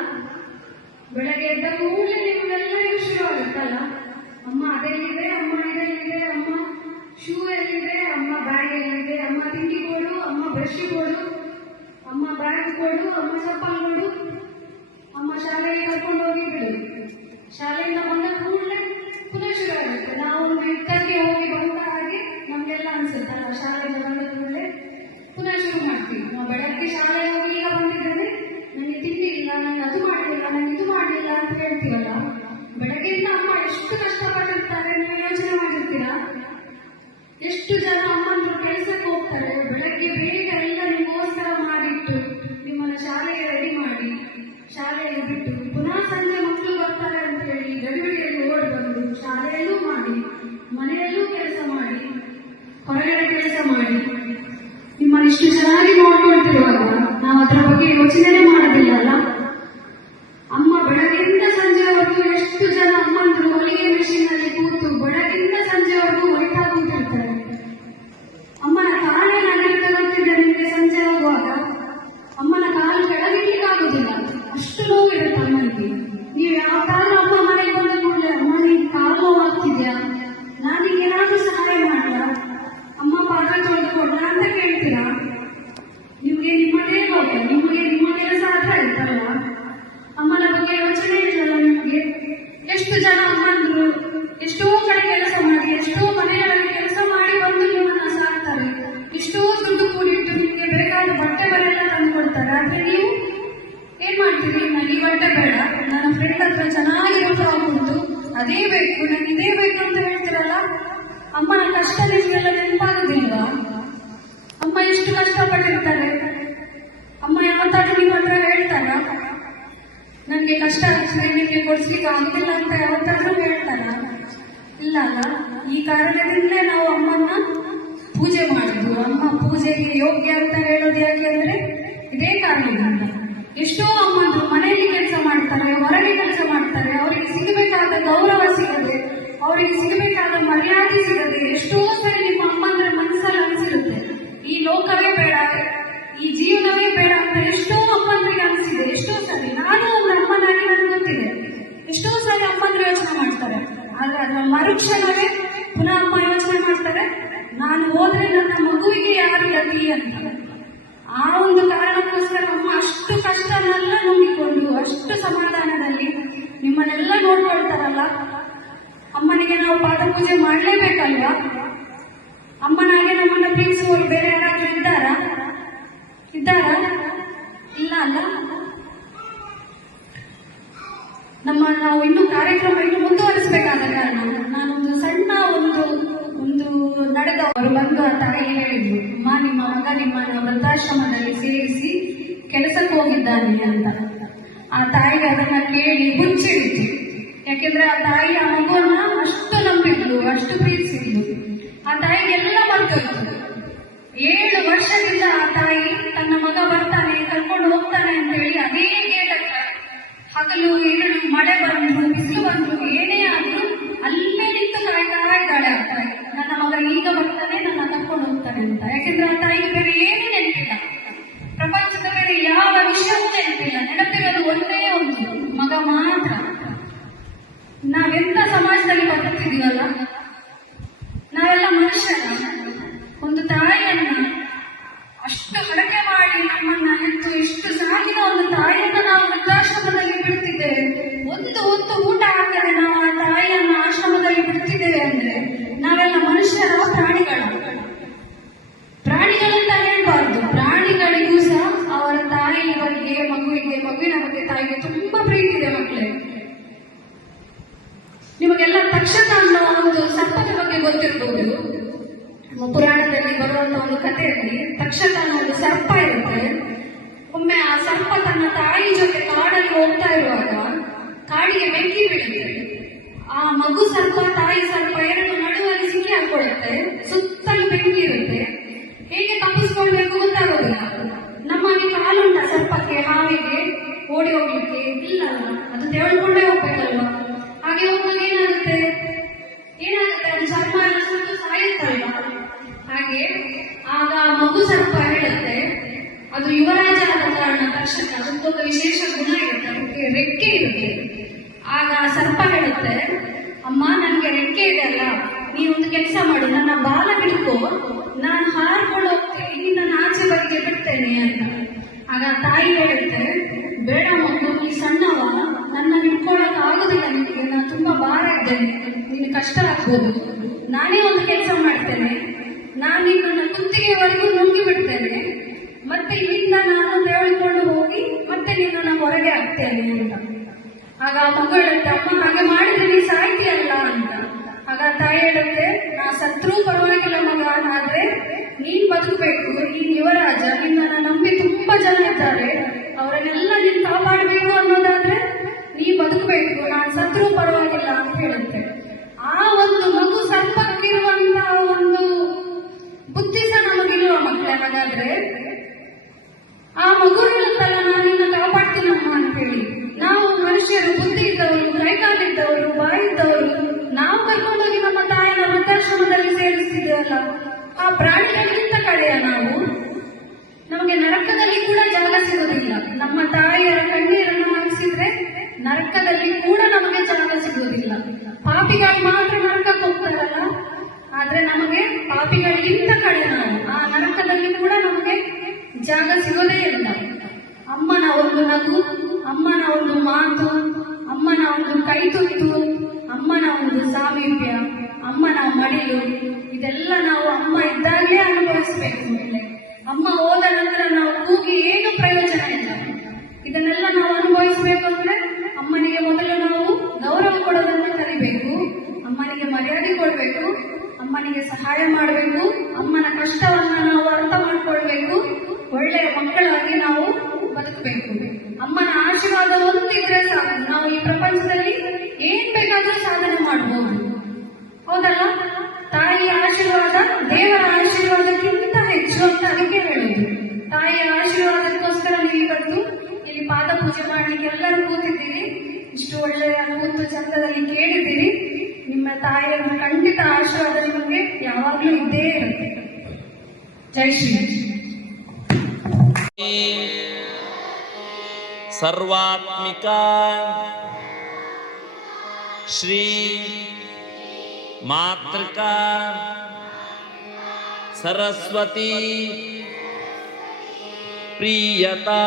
ಬೆಳಗ್ಗೆ ಎದ್ದ ಕೂಡಲೇ ನಿಮಗೆಲ್ಲರಿಗೂ ಶುರು ಆಗುತ್ತಲ್ಲ, ಅಮ್ಮ ಅದೆಲ್ಲಿದೆ, ಅಮ್ಮ ಇದೆಲ್ಲಿದೆ, ಅಮ್ಮ ಶೂ ಎಲ್ಲಿದೆ, ಅಮ್ಮ ಬ್ಯಾಗ್ ಎಲ್ಲಿದೆ, ಅಮ್ಮ ತಿಂಡಿ ಕೊಡು, ಅಮ್ಮ ಬ್ರಷ್ ಕೊಡು, ಅಮ್ಮ ಬ್ಯಾಗ್ ಕೊಡು, ಅಮ್ಮ ಚಪ್ಪಲ್ ಕೊಡು, ಅಮ್ಮ ಶಾಲೆಗೆ ಕರ್ಕೊಂಡು ಹೋಗಿ ಬಿಡು. ಶಾಲೆಯಿಂದ ಬಂದ ಕೂಡಲೇ ಪುನಃ ಶುರು ಆಗುತ್ತೆ. ನಾವು ಒಂದು ಯುದ್ಧಕ್ಕೆ ಹೋಗಿ ಬಂದ ಹಾಗೆ ನಮ್ಗೆಲ್ಲ ಅನ್ಸುತ್ತಲ್ಲ, ಶಾಲೆಯಿಂದ ಬಂದ ಕೂಡಲೇ ಪುನಃ ಶುರು ಮಾಡ್ತೀವಿ. ನಾವು ಬೆಳಗ್ಗೆ ಶಾಲೆಗೆ ಹೋಗಿ ಈಗ ಬಂದಿದ್ದೇನೆ, ನನಗೆ ತಿಂಡಿ ಇಲ್ಲ, ನನಗೆ ಅದು ಮಾಡಲಿಲ್ಲ, ನನಗೆ ಇದು ಮಾಡಲಿಲ್ಲ ಅಂತ ಹೇಳ್ತೀವಲ್ಲ. ಬೆಳಗ್ಗೆಯಿಂದ ಅಮ್ಮ ಎಷ್ಟು ಕಷ್ಟಪಟ್ಟಿರ್ತಾರೆ ನೀವು ಯೋಚನೆ ಮಾಡಿರ್ತೀರಾ? ಎಷ್ಟು ಜನ ಅಮ್ಮಂದ್ರು ಕೆಲಸಕ್ಕೆ ಹೋಗ್ತಾರೆ, ಬೆಳಗ್ಗೆ ಬೇಗ ಎಲ್ಲ ನಿಮಗೋಸ್ಕರ ಮಾಡಿಟ್ಟು ನಿಮ್ಮನ್ನ ಶಾಲೆಗೆ ರೆಡಿ ಮಾಡಿ ಶಾಲೆಯಲ್ಲಿ ಬಿಟ್ಟು ಪುನಃ ಸಂಜೆ ಮಕ್ಕಳು ಬರ್ತಾರೆ ಅಂತ ಹೇಳಿ ಗಡಿಬಿಡಿಯಲ್ಲಿ ಓಡಿ ಬಂದು ಶಾಲೆಯಲ್ಲೂ ಮಾಡಿ, ಮನೆಯಲ್ಲೂ ಕೆಲಸ ಮಾಡಿ, ಹೊರಗಡೆ ಕೆಲಸ ಮಾಡಿ ನಿಮ್ಮನ್ನು ಇಷ್ಟು ಚೆನ್ನಾಗಿ ನೋಡ್ಕೊಳ್ತಿರುವಾಗ ನಾವು ಅದರ ಬಗ್ಗೆ ಯೋಚನೆ ಮಾಡೋದಿಲ್ಲ ಅಲ್ಲ? ಅಮ್ಮ ಬೆಳಗ್ಗೆಯಿಂದ ಸಂಜೆವರೆಗೂ ಎಷ್ಟು ಜನ ಅಮ್ಮಂದ್ರು ಹೊಲಿಗೆ ಮೆಷಿನ್ ಅಲ್ಲಿ ಕೂತು ಬೆಳಗ್ಗೆಯಿಂದ ಸಂಜೆವರೆಗೂ ಹೊಲಿತಾ ಕೂತಿರ್ತಾರೆ. ಅಮ್ಮನ ಕಾಲೇ ನಗರಕ್ಕೆ ಗೊತ್ತಿದೆ ನಿಮಗೆ. ಸಂಜೆ ಹೋಗುವಾಗ ಅಮ್ಮನ ಕಾಲು ಕೆಳಗಿಡ್ಲಿಕ್ಕಾಗುದಿಲ್ಲ, ಅಷ್ಟು ನೋವಿರುತ್ತೆ ಅಮ್ಮನಿಗೆ. ನೀವು ಯಾವ್ದಾದ್ರೂ ಅಮ್ಮ ಮನೆಗೆ ಬಂದ ಕೂಡಲೇ ಅಮ್ಮ ನಿನ್ ಕಾಲು ನೋವಾಗ್ತಿದ್ಯಾ, ನಾನು ಏನಾದ್ರೂ ಸಹಾಯ ಮಾಡ್ಲಾ, ಅಮ್ಮ ಪಾತ್ರ ತೊಳೆದುಕೊಡ್ಲ ಅಂತ ಕೇಳ್ತೀರಾ? ನಿಮ್ಗೆ ನಿಮ್ಮದೇ ಲೋಕ, ನಿಮಗೆ ನಿಮ್ಮ ಕೆಲಸ ಆದ್ರೆ ಆಯ್ತಲ್ಲ. ಅಮ್ಮನ ಬಗ್ಗೆ ಯೋಚನೆ ಇಲ್ಲಲ್ಲ ನಿಮ್ಗೆ? ಎಷ್ಟು ಜನ ಅಮ್ಮಂದ್ರು ಎಷ್ಟೋ ಕಡೆ ಕೆಲಸ ಮಾಡಿ, ಎಷ್ಟೋ ಮನೆಯಲ್ಲಿ ಕೆಲಸ ಮಾಡಿ ಬಂದು ನಿಮ್ಮನ್ನ ಸಾಕ್ತಾರೆ, ಎಷ್ಟೋ ದುಡ್ಡು ಕೂಡಿಟ್ಟು ನಿಮ್ಗೆ ಬೇಕಾದ ಬಟ್ಟೆ ಬರೆಲ್ಲ ತಂದು ಕೊಡ್ತಾರೆ. ಆದ್ರೆ ನೀವು ಏನ್ ಮಾಡ್ತೀರಿ? ನನಗೆ ಈ ಬಟ್ಟೆ ಬೇಡ, ನನ್ನ ಫ್ರೆಂಡ್ ಹತ್ರ ಚೆನ್ನಾಗಿರೋ ಫ್ರಾಕ್ ಉಂಟು, ಅದೇ ಬೇಕು, ನನಗೆ ಇದೇ ಬೇಕು ಅಂತ ಹೇಳ್ತೀರಲ್ಲ. ಅಮ್ಮನ ಕಷ್ಟ ನಿಮ್ಗೆಲ್ಲ ನೆನಪಾಗೋದಿಲ್ವಾ? ಅಮ್ಮ ಎಷ್ಟು ಕಷ್ಟಪಟ್ಟಿರ್ತಾರೆ. ಅಮ್ಮ ಯಾವತ್ತಾದ್ರೂ ನಿಮ್ಮ ಹತ್ರ ಹೇಳ್ತಾರ ನನ್ಗೆ ಕಷ್ಟ ಆಗ್ತದೆ ನಿಮ್ಗೆ ಕೊಡ್ಸ್ಲಿಕ್ಕೆ ಆಗುದಿಲ್ಲ ಅಂತ ಯಾವತ್ತಾದ್ರೂ ಹೇಳ್ತಾರ? ಇಲ್ಲ ಅಲ್ಲ? ಈ ಕಾರಣದಿಂದಲೇ ನಾವು ಅಮ್ಮನ್ನ ಪೂಜೆ ಮಾಡುದು. ಅಮ್ಮ ಪೂಜೆಗೆ ಯೋಗ್ಯ ಅಂತ ಹೇಳೋದು ಯಾಕೆ ಅಂದ್ರೆ ಇದೇ ಕಾರಣದಿಂದ. ಎಷ್ಟೋ ಅಮ್ಮಂದ್ರು ಮನೆಯಲ್ಲಿ ಕೆಲಸ ಮಾಡ್ತಾರೆ, ಹೊರಗೆ ಕೆಲಸ ಮಾಡ್ತಾರೆ, ಅವರಿಗೆ ಸಿಗಬೇಕಾದ ಗೌರವ ಸಿಗದೆ, ಅವರಿಗೆ ಸಿಗಬೇಕಾದ ಮರ್ಯಾದೆ ಸಿಗದೆ ಎಷ್ಟೋ ಸರಿ ನಿಮ್ಮ ಅಮ್ಮಂದ್ರ ಮನಸ್ಸಲ್ಲಿ ಅನಿಸಿರುತ್ತೆ, ಈ ಲೋಕವೇ ಬೇಡ, ಈ ಜೀವನವೇ ಬೇಡ ಅಂತ ಎಷ್ಟೋ ಅಮ್ಮಂದ್ರಿಗೆ ಅನಿಸಿದೆ. ಎಷ್ಟೋ ಸರಿ ನಾನು ಒಂದು ಅಮ್ಮನಾಗಿ ನನಗೆ ಗೊತ್ತಿದೆ, ಎಷ್ಟೋ ಸರಿ ಅಮ್ಮಂದ್ರು ಯೋಚನೆ ಮಾಡ್ತಾರೆ. ಆದ್ರೆ ಅದರ ಮರುಕ್ಷಣವೇ ಪುನಃ ಅಮ್ಮ ಯೋಚನೆ ಮಾಡ್ತಾರೆ, ನಾನು ಹೋದ್ರೆ ನನ್ನ ಮಗುವಿಗೆ ಯಾರು ಗತಿ ಅಂತ. ಆ ಒಂದು ಕಾರಣಕ್ಕೋಸ್ಕರ ಅಮ್ಮ ಅಷ್ಟು ಕಷ್ಟನೆಲ್ಲ ನುಂಗಿಕೊಂಡು ಅಷ್ಟು ಸಮಾಧಾನದಲ್ಲಿ ನಿಮ್ಮನ್ನೆಲ್ಲ ನೋಡ್ಕೊಳ್ತಾರಲ್ಲ. ಅಮ್ಮನಿಗೆ ನಾವು ಪಾದ ಪೂಜೆ ಮಾಡಲೇಬೇಕಲ್ವಾ? ಅಮ್ಮನಾಗೆ ನಮ್ಮನ್ನ ಪ್ರೀತಿಸುವವರು ಬೇರೆ ಯಾರಾದ್ರೂ ಇದ್ದಾರಾ? ಇಲ್ಲ ಅಲ್ಲ? ನಾವು ಇನ್ನೂ ಕಾರ್ಯಕ್ರಮ ಇನ್ನು ಮುಂದುವರಿಸಬೇಕಾದ ಕಾರಣ ನಾನೊಂದು ಸಣ್ಣ ಒಂದು ನಡೆದವರು ಬಂದು ಆ ತಾಯಿ ಹೇಳಿದ್ರು, ಅಮ್ಮ ನಿಮ್ಮ ಮಗ ನಿಮ್ಮನ್ನ ವೃದ್ಧಾಶ್ರಮದಲ್ಲಿ ಸೇರಿಸಿ ಕೆಲಸಕ್ಕೆ ಹೋಗಿದ್ದಾನೆ ಅಂತ. ಆ ತಾಯಿಗೆ ಅದನ್ನ ಕೇಳಿ ಹುಚ್ಚಿಡಿತು. ಯಾಕೆಂದ್ರೆ ಆ ತಾಯಿ ಆ ಮಗುವನ್ನ ಅಷ್ಟು ನಂಬಿದ್ಲು, ಅಷ್ಟು ಪ್ರೀತಿಸಿದ್ಲು. ಆ ತಾಯಿಗೆಲ್ಲ ಮರ್ತೋಯ್ತು. 7 ವರ್ಷದಿಂದ ಆ ತಾಯಿ ತನ್ನ ಮಗ ಬರ್ತಾನೆ ಕರ್ಕೊಂಡು ಹೋಗ್ತಾನೆ ಅಂತ ಹೇಳಿ ಅದೇ ಗೇಟಕ್ಕ ಹಗಲು ഇരുಳು ಮಳೆ ಬಂದ್ರು ಬಿಸಿಲು ಬಂದ್ರು ಏನೇ ಆದ್ರೂ ಅಲ್ಲೇ ನಿಂತು ಕಾಯ್ತಾ ಇದ್ದಾಳೆ ಆ ತಾಯಿ. ನನ್ನ ಮಗ ಈಗ ಬರ್ತಾನೆ, ನನ್ನ ಕರ್ಕೊಂಡು ಹೋಗ್ತಾನೆ ಅಂತ. ಯಾಕೆಂದ್ರೆ ಆ ತಾಯಿಗೆ ಬೇರೆ ಏನು ನೆನಪಿಲ್ಲ, ಪ್ರಪಂಚದ ಬೇರೆ ಯಾವ ವಿಷಯವೂ ನೆನಪಿಲ್ಲ. ನೆನಪಿರೋದು ಒಂದೇ ಒಂದು ಮಗ ಮಾತ್ರ. ನಾವೆಂತ ಸಮಾಜದಲ್ಲಿ ಬದುಕ್ತಿದೀವಲ್ಲ, ನಾವೆಲ್ಲ ಮನುಷ್ಯನ. ಒಂದು ತಾಯಿಯನ್ನ ಅಷ್ಟು ಹರಕೆ ಮಾಡಿ ನಮ್ಮನ್ನ ಹೆತ್ತು ಎಷ್ಟು ಸಾಗಿದ ಒಂದು ತಾಯಿಯನ್ನ ನಾವು ವೃದ್ಧಾಶ್ರಮದಲ್ಲಿ ಬಿಡ್ತಿದ್ದೇವೆ. ಒಂದು ಹೊತ್ತು ಊಟ ಹಾಕದೆ ನಾವು ಆ ತಾಯಿಯನ್ನ ಆಶ್ರಮದಲ್ಲಿ ಬಿಡ್ತಿದ್ದೇವೆ ಅಂದ್ರೆ ನಾವೆಲ್ಲ ಮನುಷ್ಯರ ಪ್ರಾಣಿಗಳಂತ ಹೇಳ್ಬಾರ್ದು. ಪ್ರಾಣಿಗಳಿಗೂ ಸಹ ಅವರ ತಾಯಿ ಬಗ್ಗೆ ಮಗುವಿನ ಬಗ್ಗೆ ತಾಯಿಗೆ ತುಂಬಾ ಪ್ರೀತಿ ಇದೆ ಮಕ್ಕಳೇ. ನಿಮಗೆಲ್ಲ ತಕ್ಷಕ ಅನ್ನೋ ಒಂದು ಸರ್ಪದ ಬಗ್ಗೆ ಗೊತ್ತಿರಬಹುದು. ಪುರಾಣದಲ್ಲಿ ಬರುವಂತ ಒಂದು ಕಥೆಯಲ್ಲಿ ತಕ್ಷಕ ಅನ್ನೋ ಒಂದು ಸರ್ಪ ಇರುತ್ತೆ. ಒಮ್ಮೆ ಆ ಸರ್ಪ ತನ್ನ ತಾಯಿ ಜೊತೆ ಕಾಡಲ್ಲಿ ಹೋಗ್ತಾ ಇರುವಾಗ ಕಾಡಿಗೆ ಬೆಂಕಿ ಬಿಡುತ್ತೆ. ಆ ಮಗು ಸರ್ಪ ತಾಯಿ ಸರ್ಪ ಎರಡು ನಡುವಾಗಿ ಸಿಕ್ಕಿ ಹಾಕೊಳ್ಳುತ್ತೆ. ಸುತ್ತಲೂ ಬೆಂಕಿ ಇರುತ್ತೆ. ಹೇಗೆ ತಪ್ಪಿಸ್ಕೊಳ್ಬೇಕು ಗೊತ್ತಾಗೋದಿಲ್ಲ. ನಮಗೆ ಕಾಲುಂಟ ಸರ್ಪಕ್ಕೆ, ಹಾವಿಗೆ ಓಡಿ ಹೋಗ್ಲಿಕ್ಕೆ ಇಲ್ಲ, ಅದು ತೆವಳ್ಕೊಂಡೇ ಹೋಗ್ಬೇಕಲ್ವಾ. ಹಾಗೆ ಹೋಗುವಾಗ ಏನಾಗುತ್ತೆ ಅದು ಸರ್ಪ ಎಲ್ಲ ಸುಟ್ಟು ಸಾಯುತ್ತಲ್ವ. ಹಾಗೆ ಆಗ ಮಗು ಸರ್ಪ ಹೇಳುತ್ತೆ, ಅದು ಯುವರಾಜ ಆದ ಕಾರಣ ತಕ್ಷಣ ಅದಕ್ಕೊಂದು ವಿಶೇಷ ಗುಣ ಇರುತ್ತೆ. ಆಗ ಆ ಸರ್ಪ ಹೇಳುತ್ತೆ, ಅಮ್ಮ ನನಗೆ ರೆಕ್ಕೆ ಇದೆ ಅಲ್ಲ, ನೀವೊಂದು ಕೆಲಸ ಮಾಡು, ನನ್ನ ಬಾಲ ಹಿಡ್ಕೊ, ನಾನು ಹಾರ್ಕೊಂಡು ಹೋಗ್ತೀನಿ, ನಿನ್ನ ಆಚೆ ಬದಿಗೆ ಬಿಡ್ತೇನೆ ಅಂತ. ಆಗ ತಾಯಿ ಹೇಳುತ್ತೆ, ಬೇಡ ಮಗು, ನೀ ಸಣ್ಣವ, ನನ್ನ ಹಿಡ್ಕೊಳಕ್ ಆಗುದಿಲ್ಲ ನಿನಗೆ, ನಾನು ತುಂಬಾ ಭಾರ ಇದ್ದೇನೆ, ನಿನ್ ಕಷ್ಟ ಆಗ್ಬೋದು. ನಾನೇ ಒಂದು ಕೆಲಸ ಮಾಡ್ತೇನೆ, ನಾನು ನಿನ್ನ ಕುತ್ತಿಗೆವರೆಗೂ ನುಂಗಿ ಬಿಡ್ತೇನೆ, ಮತ್ತೆ ಇಲ್ಲಿಂದ ನಾನು ತೆಗೆದುಕೊಂಡು ಹೋಗಿ ಮತ್ತೆ ನಿನ್ನನ್ನು ಹೊರಗೆ ಹಾಕ್ತೇನೆ ಅಂತ. ಆಗ ಆ ಮಗು ಹೇಳುತ್ತೆ, ಅಮ್ಮ ಹಾಗೆ ಮಾಡಿದ್ರೆ ನೀ ಸಾಯ್ತೀಯಲ್ಲ ಅಂತ. ಆಗ ತಾಯಿ ಹೇಳುತ್ತೆ, ನಾ ಸತ್ರೂ ಪರವಾಗಿಲ್ಲ ಮಗ, ಆದ್ರೆ ನೀನ್ ಬದುಕಬೇಕು, ನೀನ್ ಯುವರಾಜ, ನಿನ್ನನ್ನು ನಂಬಿ ತುಂಬಾ ಜನ ಇದ್ದಾರೆ, ಅವರನ್ನೆಲ್ಲ ನೀನ್ ಕಾಪಾಡಬೇಕು ಅನ್ನೋದಾದ್ರೆ ನೀ ಬದುಕಬೇಕು, ನಾನ್ ಸತ್ರೂ ಪರವಾಗಿಲ್ಲ ಅಂತ ಹೇಳುತ್ತೆ. ಆ ಒಂದು ಮಗು ಸರ್ಪಕ್ಕಿರುವಂತಹ ಒಂದು ಬುದ್ಧಿ ಸಹ ನಮಗಿರುವ ಮಕ್ಕಳೇ. ಹಾಗಾದ್ರೆ ಆ ಮಗು ಹೇಳುತ್ತಲ್ಲ, ನಾನು ನಿನ್ನ ಕಾಪಾಡ್ತೀನಮ್ಮ ಅಂತ ಹೇಳಿ. ನಾವು ಮನುಷ್ಯರು ಬುದ್ಧಿ ಇದ್ದವರು, ಕೈಕಾಲಿದ್ದವರು, ಬಾಯಿದ್ದವರು, ನಾವು ಕರ್ಕೊಂಡೋಗಿ ನಮ್ಮ ತಾಯಿನ ವೃದ್ಧಾಶ್ರಮದಲ್ಲಿ ಸೇರಿಸ್ತಿದ್ದೇವಲ್ಲ, ಆ ಪ್ರಾಣಿಗಳಿಗಿಂತ ಕಡೆಯ ನಾವು. ನಮಗೆ ನರಕದಲ್ಲಿ ಕೂಡ ಜಾಗ ಸಿಗೋದಿಲ್ಲ. ನಮ್ಮ ತಾಯಿಯರ ಕಣ್ಣೀರನ್ನು ಹಾಕಿಸಿದ್ರೆ ನರಕದಲ್ಲಿ ಕೂಡ ನಮಗೆ ಜಾಗ ಸಿಗೋದಿಲ್ಲ. ಪಾಪಿಗಳು ಮಾತ್ರ ನರಕಕ್ಕೆ ಹೋಗ್ತಾರಲ್ಲ, ಆದ್ರೆ ನಮಗೆ ಪಾಪಿಗಳಿಗಿಂತ ಕಡೆ ನಾವು. ಆ ನರಕದಲ್ಲಿ ಕೂಡ ನಮಗೆ ಜಾಗ ಸಿಗೋದೇ ಇಲ್ಲ. ಅಮ್ಮನ ಒಂದು ನಗು, ಅಮ್ಮನ ಒಂದು ಮಾತು, ಅಮ್ಮನ ಒಂದು ಕೈತುತ್ತು, ಅಮ್ಮನ ಒಂದು ಸಾಮೀಪ್ಯ, ಅಮ್ಮನ ಮಡಿಲು, ಇದೆಲ್ಲ ನಾವು ಅಮ್ಮ ಇದ್ದಾಗಲೇ ಅನುಭವಿಸಬೇಕು. ಅಮ್ಮ ಹೋದ ನಂತರ ನಾವು ಕೂಗಿ ಏನು ಪ್ರಯೋಜನ ಇಲ್ಲ. ಇದನ್ನೆಲ್ಲ ನಾವು ಅನುಭವಿಸಬೇಕು ಅಂದ್ರೆ ಅಮ್ಮನಿಗೆ ಮೊದಲು ನಾವು ಗೌರವ ಕೊಡೋದನ್ನು ಕಲಿಬೇಕು, ಅಮ್ಮನಿಗೆ ಮರ್ಯಾದೆ ಕೊಡಬೇಕು, ಅಮ್ಮನಿಗೆ ಸಹಾಯ ಮಾಡಬೇಕು, ಅಮ್ಮನ ಕಷ್ಟವನ್ನ ನಾವು ಅರ್ಥ ಮಾಡ್ಕೊಳ್ಬೇಕು, ಒಳ್ಳೆಯ ಮಕ್ಕಳಾಗಿ ನಾವು ಬದುಕಬೇಕು. ಅಮ್ಮನ ಆಶೀರ್ವಾದ ಒಂದಿದ್ರೆ ಸಾಕು, ನಾವು ಈ ಪ್ರಪಂಚದಲ್ಲಿ ಏನ್ ಬೇಕಾದ್ರೂ ಸಾಧನೆ ಮಾಡಬಹುದು. ಹೌದಲ್ಲ? ತಾಯಿಯ ಆಶೀರ್ವಾದ ದೇವರ ಆಶೀರ್ವಾದಕ್ಕಿಂತ ಹೆಚ್ಚು ಅಂತ ಅದಕ್ಕೆ ಹೇಳುದು. ತಾಯಿಯ ಆಶೀರ್ವಾದಕ್ಕೋಸ್ಕರ ನೀವು ಇವತ್ತು ಇಲ್ಲಿ ಪಾದ ಪೂಜೆ ಮಾಡ್ಲಿಕ್ಕೆ ಎಲ್ಲರೂ ಕೂತಿದ್ದೀರಿ, ಇಷ್ಟು ಒಳ್ಳೆಯ ಕೂತು ಚಂದದಲ್ಲಿ ಕೇಳಿದ್ದೀರಿ. ನಿಮ್ಮ ತಾಯಿಯ ಖಂಡಿತ ಆಶೀರ್ವಾದ ನಿಮಗೆ ಯಾವಾಗಲೂ ಇದ್ದೇ ಇರುತ್ತೆ. ಜೈ ಶ್ರೀ. ಸರ್ವಾತ್ಮಿಕ ಶ್ರೀ ಮಾತೃಕಾ ಸರಸ್ವತಿ ಪ್ರಿಯತಾ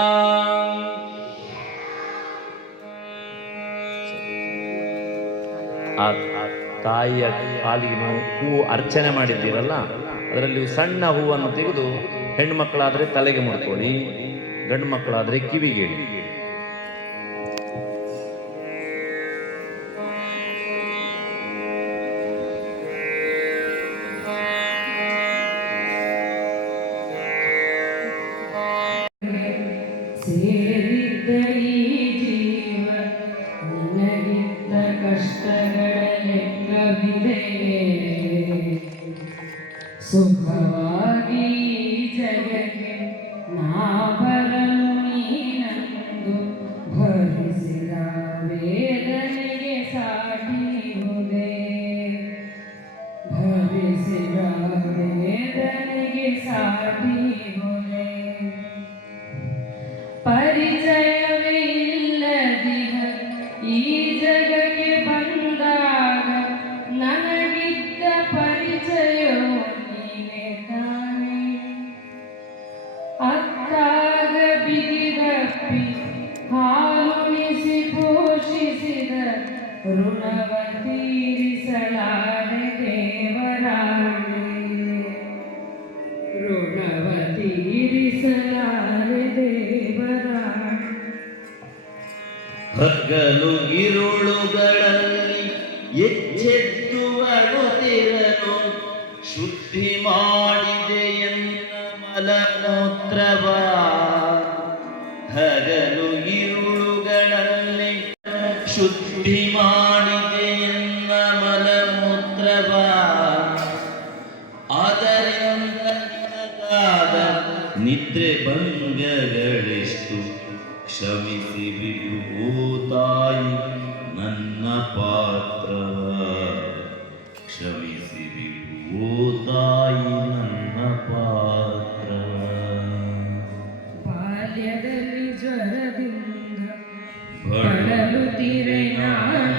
ಆ ತಾಯಿಯ ಕಾಲಿಗೆ ನೀವು ಹೂವು ಅರ್ಚನೆ ಮಾಡಿದ್ದೀರಲ್ಲ, ಅದರಲ್ಲಿ ಸಣ್ಣ ಹೂವನ್ನು ತೆಗೆದು ಹೆಣ್ಣು ಮಕ್ಕಳಾದರೆ ತಲೆಗೆ ಮುಡ್ಕೊಳ್ಳಿ, ಗಂಡು ಮಕ್ಕಳಾದರೆ ಕಿವಿಗೆ ಇಡಿ. ಸೇರಿದ್ದ ಈ ಜೀವ ನಿನಗಿದ್ದ ಕಷ್ಟಗಳ ಲೆಕ್ಕವಿದೆ, ಸುಖವಾಗಿ ಜಗಕ್ಕೆ ನಾ ಬರಲು ನೀನಂದು ಭರಿಸಿದ ವೇದನೆಗೆ ಸಾಟಿಹುದೇ, ಭರಿಸಿದ ವೇದನೆಗೆ ಸಾಟಿಹುದೇ. ಪರಿಚಯವೇ ಇಲ್ಲದಿಹ ಈ ಜಗಕ್ಕೆ ಬಂದಾಗ ನನಗಿದ್ದ ಪರಿಚಯವು ನೀನೇ ತಾನೇ. ಅತ್ತಾಗ ಬಿಗಿದಪ್ಪಿ ಹಾಲುಣಿಸಿ ಪೋಷಿಸಿದ ಋಣವ ತೀರಿಸಲಾರೆ ದೇವರಾಣೆ, ಋಣವ ತೀರಿಸಲಾರೆ ದೇವರಾಣೆ. ಹಗಲು ಇರುಳುಗಳಲ್ಲಿ ಎಚ್ಚೆದ್ದು ಅಡುತ್ತಿರನು, ಶುದ್ಧಿ ಮಾಡಿದೆ ಎನ್ನ ಮಲಮೂತ್ರವ. ಹಗಲು ಇರುಳುಗಳಲ್ಲಿ ಶುದ್ಧಿ ಮಾಡಿದೆ ಎನ್ನ ಮಲಮೂತ್ರವ. ಅದರಿಂದ ನಿನಗಾದ ನಿದ್ರೆ ಭಂಗಗಳೆಷ್ಟು ಕ್ಷಮಿಸಿ ಬಿಡು ಓ ತಾಯಿ ನನ್ನ ಪಾತ್ರವ. ಕ್ಷಮಿಸಿ ಬಿಡು ಓ ತಾಯಿ ನನ್ನ ಪಾತ್ರವ. ಬಾಲ್ಯದಲ್ಲಿ ಜ್ವರದಿಂದ ಬಳಲುತ್ತಿರೆ ನಾನು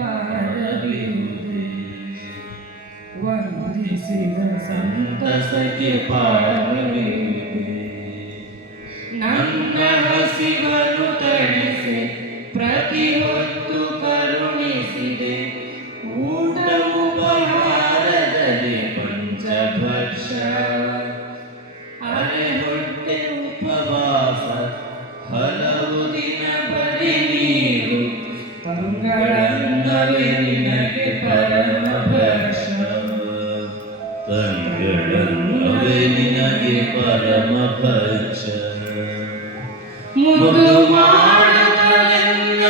ಪಾರವಿರುವುದೇ ವಂದಿಸಿದ ಸಂತಸಕ್ಕೆ ಪಾರವಿರುವುದೇ ನನ್ನ ಹಸಿವನ್ನು ತಣಿಸಿ ಪ್ರತಿ ಹೊತ್ತು ಕರುಣಿಸಿದೆ ಊಟ ಉಪಹಾರದಲ್ಲಿ ಪಂಚಭಕ್ಷ ಅರೆ ಹೊಟ್ಟೆ ಉಪವಾಸ ಹಲವು ದಿನ ಬರೀ ನೀರು ತಂಗಳನ್ನವೇ ನಿನಗೆ ಪರಮ ಭಕ್ಷ ತಂಗಳನ್ನವೇ ನಿನಗೆ ಪರಮ ಭಕ್ಷ ಮುದು ಮಾಡುತ್ತಲೆಲ್ಲ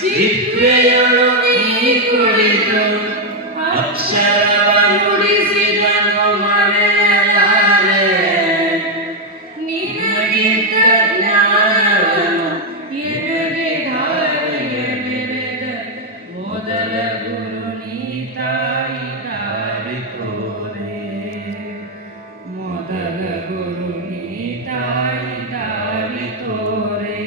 ಚಿತ್ರೆಯಳು ನೀ ಕುಳಿತು ಅಕ್ಷರವ ನುಡಿಸಿದನು ಮರೆಯಲಾರೆ ನಿನಗಿದ್ದ ಜ್ಞಾನವನ್ನು ಎನಗೆ ದಾರಿಯ ನೆರೆದ ಮೊದಲ ಗುರು ನೀ ತಾಯಿ ದಾರಿ ತೋರೆ ಮೊದಲ ಗುರು ನೀ ತಾಯಿ ದಾರಿ ತೋರೆ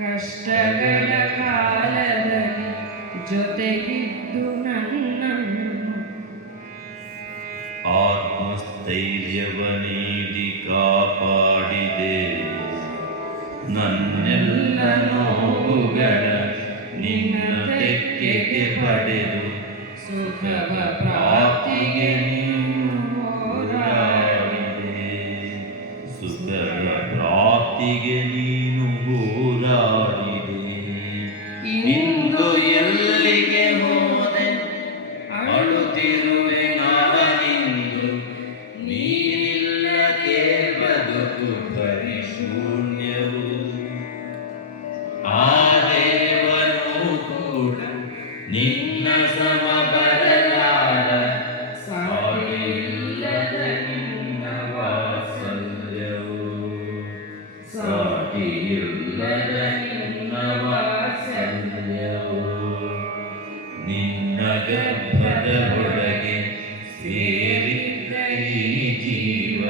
ಕಷ್ಟಗಳ ಕಾಲದಲ್ಲಿ ಜೊತೆಗಿದ್ದು ನನ್ನನ್ನು ಆತ್ಮಸ್ಥೈರ್ಯವ ನೀಡಿ ಕಾಪಾಡಿದೆ ನನ್ನೆಲ್ಲ ನೋವುಗಳ ನಿನ್ನ ತೆಕ್ಕೆಗೆ ಪಡೆದು ಸುಖವ ಪ್ರಾಪ್ತಿಗೆ ನೀನು ಹೋರಾಡಿದೆ ಸುಖದ ಪ್ರಾಪ್ತಿಗೆ ನೀನು ಹೋರಾಡಿದೆ ಇಂದು ಎಲ್ಲಿಗೆ ಹೋದೆ ಅಳುತ್ತಿರುವೆ ನಾನಿಂದು ನೀನಿಲ್ಲದೆ ಬದುಕು ಪರಿಶೂನ್ಯವು ಆ ದೇವನು ಕೂಡ ನಿನ್ನ ಸಮ ಬರಲಾರ ಸಾಟಿಯಿಲ್ಲದ ನಿನ್ನ ವಾತ್ಸಲ್ಯವು ಸಾಟಿಯಿಲ್ಲದ ನಿನ್ನ ವಾತ್ಸಲ್ಯವು ನಿನ್ನ ಗರ್ಭದ ಒಳಗೆ ಸೇರಿದ್ದ ಈ ಜೀವ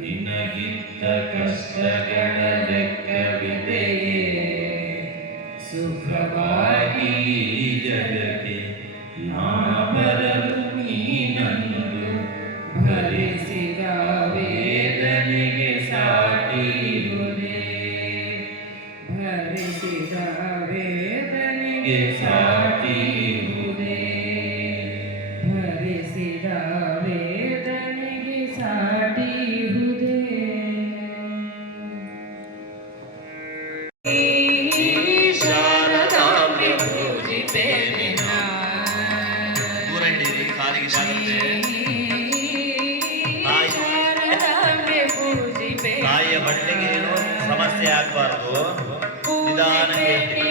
ನಿನಗಿದ್ದ ಕಷ್ಟಗಳ ಲೆಕ್ಕವಿದೆಯೇ ಸುಖವಾಗಿ ಈ ಜಗಕ್ಕೆ ನಾ ಬರಲು ನೀನಂದು ಭರಿಸಿದ ವೇದನೆಗೆ ಸಾಟಿರುವುದೇ ಭರಿಸಿದ ವೇದನೆಗೆ ಸಾಟಿರುವುದೇ ಭರಿಸಿದ ವೇದನೆಗೆ ಸಾಟಿರುವುದೇ ಶಾರದಾಂಬೆ ಪೂಜಿತೆ ದೂರ ಹಿಡೀರಿ, ಕಾಲಿಗೆ ಜಾಗ್ರತೆ. ಶಾರದಾಂಬೆ ಪೂಜಿತೆ ತಾಯಿಯ ಬಟ್ಟೆಗೆ ಏನು ಸಮಸ್ಯೆ ಆಗಬಾರ್ದು. ನಿಧಾನಕ್ಕೆ